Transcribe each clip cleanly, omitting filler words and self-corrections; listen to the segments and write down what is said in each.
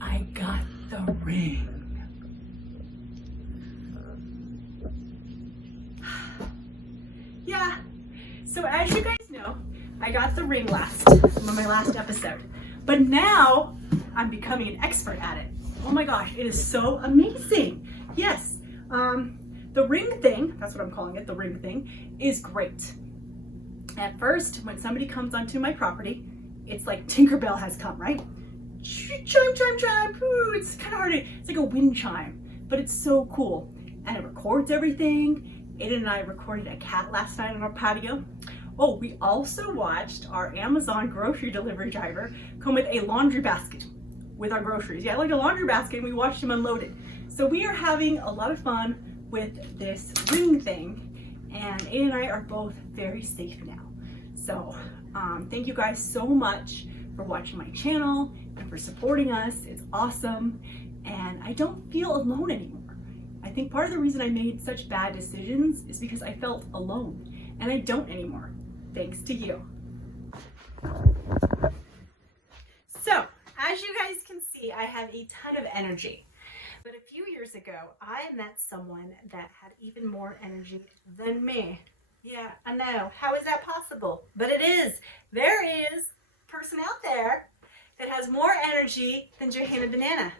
I got the ring. Yeah, so as you guys know, I got the ring on my last episode, but now I'm becoming an expert at it. Oh my gosh, it is so amazing. Yes, the ring thing, that's what I'm calling it, the ring thing, is great. At first, when somebody comes onto my property, it's like Tinkerbell has come, right? Chime, chime, chime. Ooh, it's kind of hard it's like a wind chime, but it's so cool. And it records everything. Aiden and I recorded a cat last night on our patio. Oh, we also watched our Amazon grocery delivery driver come with a laundry basket with our groceries. Yeah, like a laundry basket, and we watched him unload it. So we are having a lot of fun with this ring thing, and Aiden and I are both very safe now. So thank you guys so much for watching my channel and for supporting us. It's awesome, and I don't feel alone anymore. I think part of the reason I made such bad decisions is because I felt alone, and I don't anymore, thanks to you. So, as you guys can see, I have a ton of energy. But a few years ago, I met someone that had even more energy than me. Yeah, I know. How is that possible? But it is. There is a person out there that has more energy than Johanna Banana.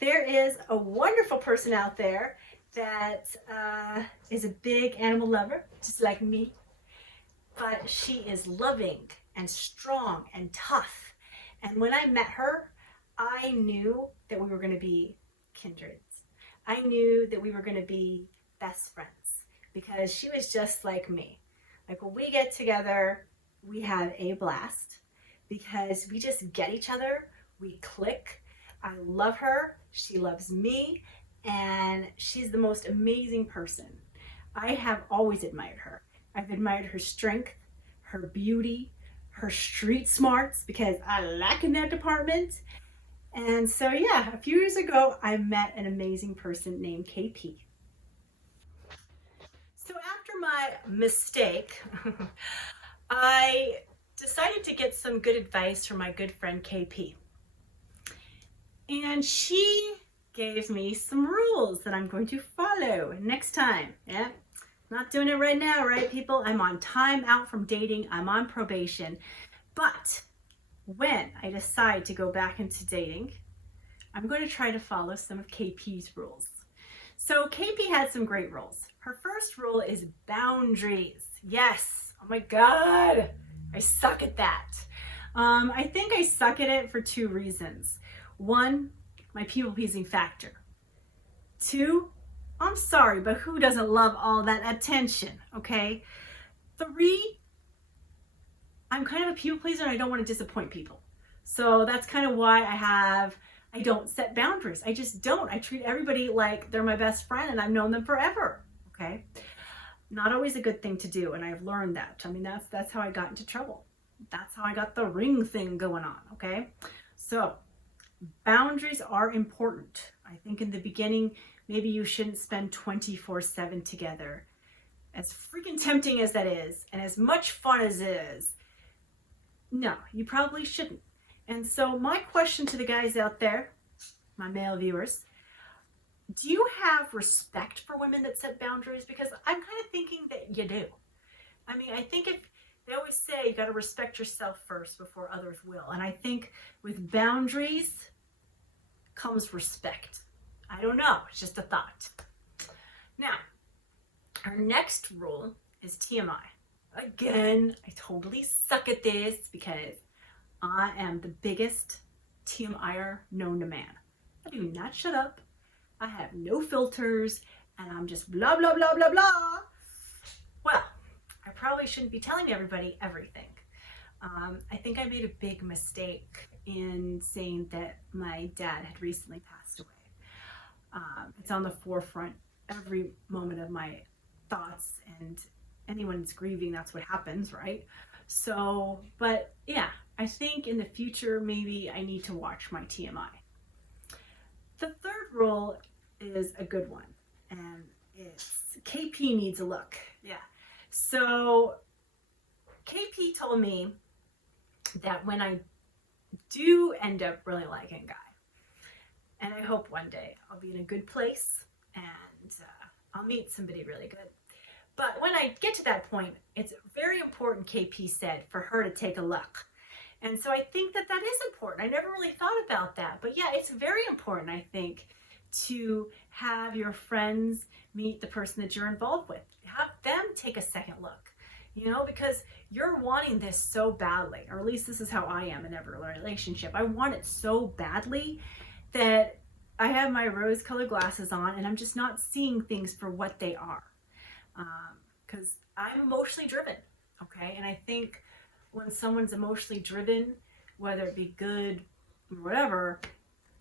There is a wonderful person out there that is a big animal lover, just like me. But she is loving and strong and tough. And when I met her, I knew that we were going to be kindreds. I knew that we were going to be best friends because she was just like me. Like when we get together, we have a blast because we just get each other, we click. I love her, she loves me, and she's the most amazing person. I have always admired her. I've admired her strength, her beauty, her street smarts, because I lack in that department. And so yeah, a few years ago, I met an amazing person named KP. So after my mistake, I decided to get some good advice from my good friend KP. And she gave me some rules that I'm going to follow next time. Yeah, not doing it right now, right, people? I'm on time out from dating. I'm on probation. But when I decide to go back into dating, I'm going to try to follow some of KP's rules. So KP had some great rules. Her first rule is boundaries. Yes. Oh my God. I suck at that. I think I suck at it for two reasons. One, my people-pleasing factor. Two, I'm sorry, but who doesn't love all that attention, okay? Three, I'm kind of a people pleaser and I don't want to disappoint people. So that's kind of why I don't set boundaries. I just don't. I treat everybody like they're my best friend and I've known them forever, okay? Not always a good thing to do, and I've learned that. I mean, that's how I got into trouble. That's how I got the ring thing going on, okay? So boundaries are important. I think in the beginning, maybe you shouldn't spend 24/7 together. As freaking tempting as that is, and as much fun as it is, no, you probably shouldn't. And so my question to the guys out there, my male viewers, do you have respect for women that set boundaries? Because I'm kind of thinking that you do. I mean, I think if they always say you got to respect yourself first before others will. And I think with boundaries comes respect. I don't know. It's just a thought. Now, our next rule is TMI. Again, I totally suck at this because I am the biggest TMIer known to man. I do not shut up. I have no filters and I'm just blah, blah, blah, blah, blah. Well, I probably shouldn't be telling everybody everything. I think I made a big mistake in saying that my dad had recently passed away. It's on the forefront every moment of my thoughts, and anyone's grieving, that's what happens, right? So, but yeah, I think in the future, maybe I need to watch my TMI. The third rule is a good one, and it's KP needs a look. Yeah. So KP told me that when I do end up really liking a guy, and I hope one day I'll be in a good place and I'll meet somebody really good. But when I get to that point, it's very important, KP said, for her to take a look. And so I think that that is important. I never really thought about that. But yeah, it's very important, I think, to have your friends meet the person that you're involved with. Have them take a second look, you know, because you're wanting this so badly, or at least this is how I am in every relationship. I want it so badly that I have my rose-colored glasses on and I'm just not seeing things for what they are. Because I'm emotionally driven, okay? And I think when someone's emotionally driven, whether it be good or whatever,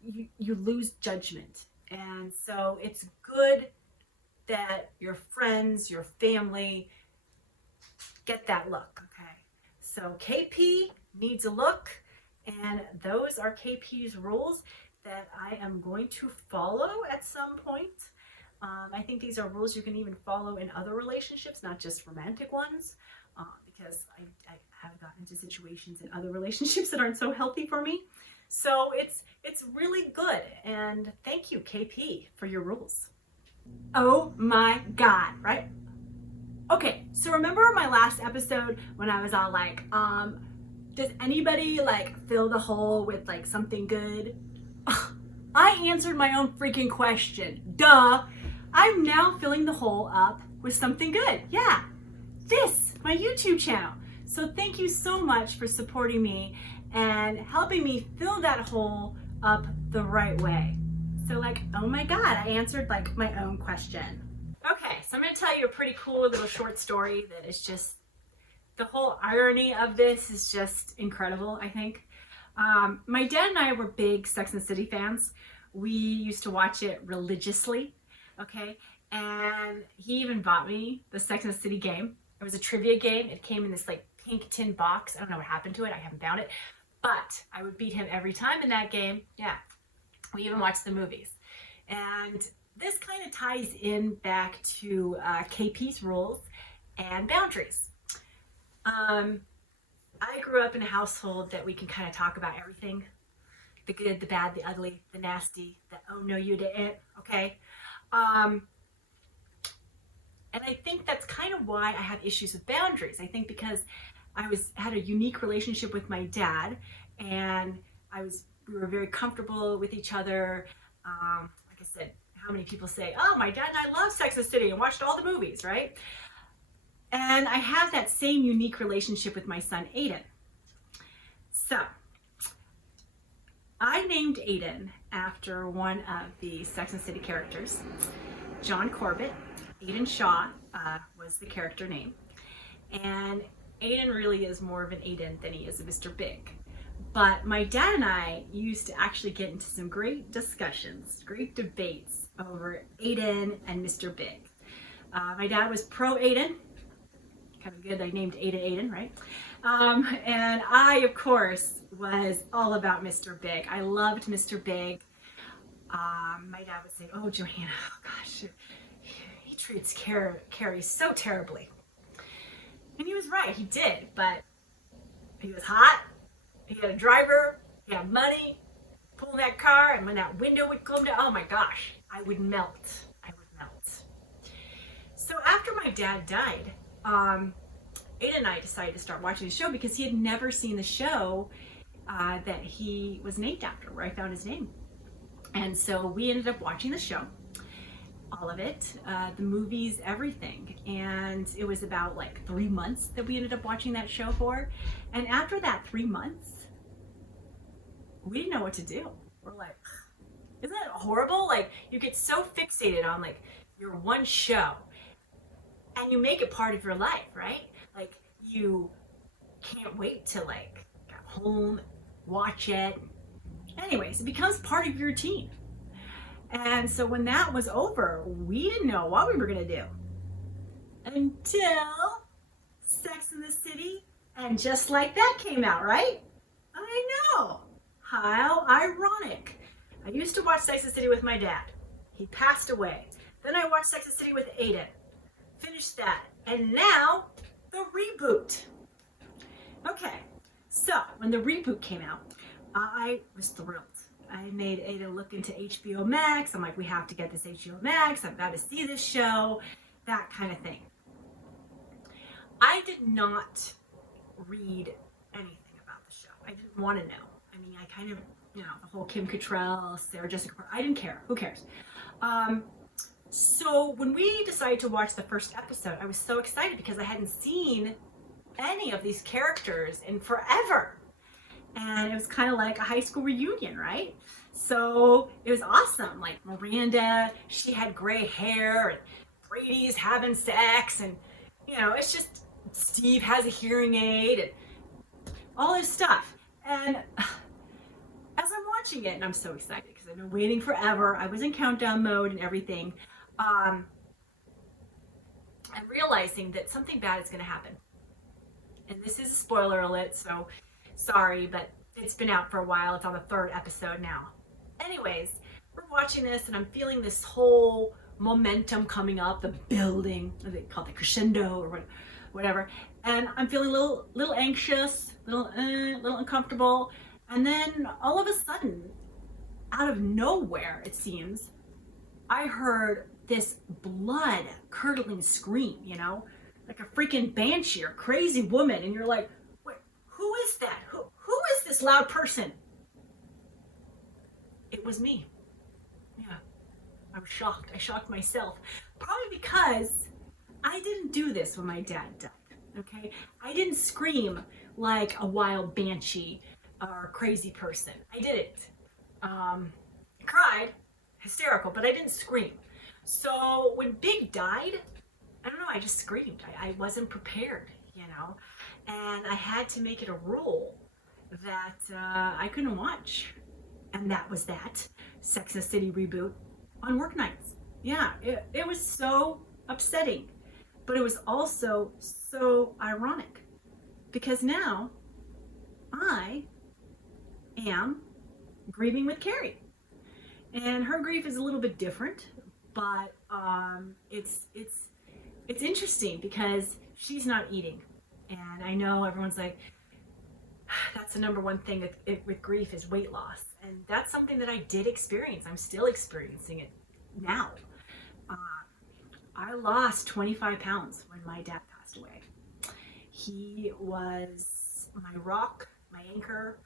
you lose judgment. And so it's good that your friends, your family, get that look, okay? So KP needs a look, and those are KP's rules that I am going to follow at some point. I think these are rules you can even follow in other relationships, not just romantic ones, because I have gotten into situations in other relationships that aren't so healthy for me. So it's really good, and thank you, KP, for your rules. Oh my God, right? Okay, so remember my last episode when I was all like, does anybody like fill the hole with like something good? I answered my own freaking question. Duh. I'm now filling the hole up with something good. Yeah, this, my YouTube channel. So thank you so much for supporting me and helping me fill that hole up the right way. So like, oh my God, I answered like my own question. Okay, so I'm gonna tell you a pretty cool little short story that is just, the whole irony of this is just incredible, I think. My dad and I were big Sex and the City fans. We used to watch it religiously, okay? And he even bought me the Sex and the City game. It was a trivia game. It came in this like pink tin box. I don't know what happened to it. I haven't found it. But I would beat him every time in that game. Yeah, we even watched the movies. And this kind of ties in back to KP's rules and boundaries. I grew up in a household that we can kind of talk about everything. The good, the bad, the ugly, the nasty, the oh no you didn't, okay? And I think that's kind of why I have issues with boundaries. I think because had a unique relationship with my dad, and we were very comfortable with each other. Like I said, how many people say, oh, my dad and I love Sex and the City and watched all the movies, right? And I have that same unique relationship with my son, Aiden. So I named Aiden after one of the Sex and the City characters, John Corbett. Aiden Shaw was the character name. And Aiden really is more of an Aiden than he is a Mr. Big. But my dad and I used to actually get into some great discussions, great debates over Aiden and Mr. Big. My dad was pro Aiden. Kind of good, I named Aiden, right? And I, of course, was all about Mr. Big. I loved Mr. Big. My dad would say, oh, Johanna, oh gosh, he treats Carrie so terribly. And he was right, he did, but he was hot, he had a driver, he had money, pull that car, and when that window would come down, oh my gosh, I would melt. So after my dad died, Ada and I decided to start watching the show because he had never seen the show that he was named after, where I found his name. And so we ended up watching the show, all of it, the movies, everything. And it was about like 3 months that we ended up watching that show for. And after that 3 months, we didn't know what to do. We're like, isn't that horrible? Like, you get so fixated on like your one show and you make it part of your life, right? Like, you can't wait to like get home, watch it. Anyways, it becomes part of your routine. And so when that was over, we didn't know what we were gonna do until Sex and the City and Just Like That came out, right? I know, how ironic. I used to watch Sex and the City with my dad. He passed away. Then I watched Sex and the City with Aiden. Finished that. And now, the reboot. Okay, so when the reboot came out, I was thrilled. I made Ada look into HBO Max. I'm like, we have to get this HBO Max. I've got to see this show, that kind of thing. I did not read anything about the show. I didn't want to know. I mean, I kind of, the whole Kim Cattrall, Sarah Jessica Parker, I didn't care. Who cares? So when we decided to watch the first episode, I was so excited because I hadn't seen any of these characters in forever. And it was kind of like a high school reunion, right? So it was awesome. Like Miranda, she had gray hair, and Brady's having sex, and it's just Steve has a hearing aid, and all this stuff. And as I'm watching it, and I'm so excited because I've been waiting forever. I was in countdown mode and everything. I'm realizing that something bad is going to happen. And this is a spoiler alert, so sorry, but it's been out for a while. It's on the 3rd episode now. Anyways, we're watching this and I'm feeling this whole momentum coming up, the building, they call it crescendo or whatever. And I'm feeling a little anxious, little uncomfortable. And then all of a sudden, out of nowhere, it seems, I heard this blood curdling scream, like a freaking banshee or crazy woman. And you're like, wait, who is that? Who is this loud person? It was me. Yeah, I was shocked. I shocked myself. Probably because I didn't do this when my dad died, okay? I didn't scream like a wild banshee or crazy person. I didn't. I cried, hysterical, but I didn't scream. So when Big died, I don't know, I just screamed. I wasn't prepared, and I had to make it a rule that I couldn't watch. And that was that Sex and the City reboot on work nights. Yeah, it was so upsetting, but it was also so ironic because now I am grieving with Carrie. And her grief is a little bit different, but it's interesting because she's not eating. And I know everyone's like, that's the number one thing with grief is weight loss. And that's something that I did experience. I'm still experiencing it now. I lost 25 pounds when my dad passed away. He was my rock, my anchor,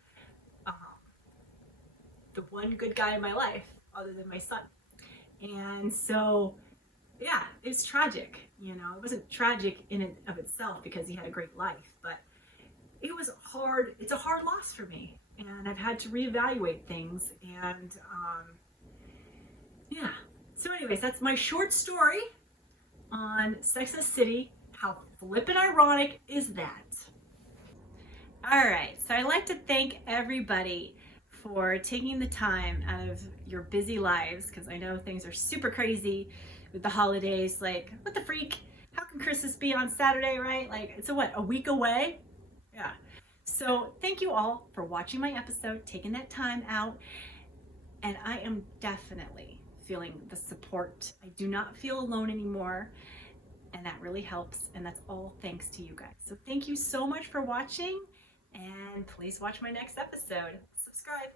the one good guy in my life other than my son. And so, yeah, it's tragic. It wasn't tragic in and of itself because he had a great life, but it's a hard loss for me. And I've had to reevaluate things. And yeah. So anyways, that's my short story on Sex and the City. How flippin' ironic is that? All right. So I'd like to thank everybody for taking the time out of your busy lives, because I know things are super crazy with the holidays. Like, what the freak? How can Christmas be on Saturday, right? Like, it's a week away? Yeah. So thank you all for watching my episode, taking that time out. And I am definitely feeling the support. I do not feel alone anymore. And that really helps. And that's all thanks to you guys. So thank you so much for watching. And please watch my next episode. Subscribe.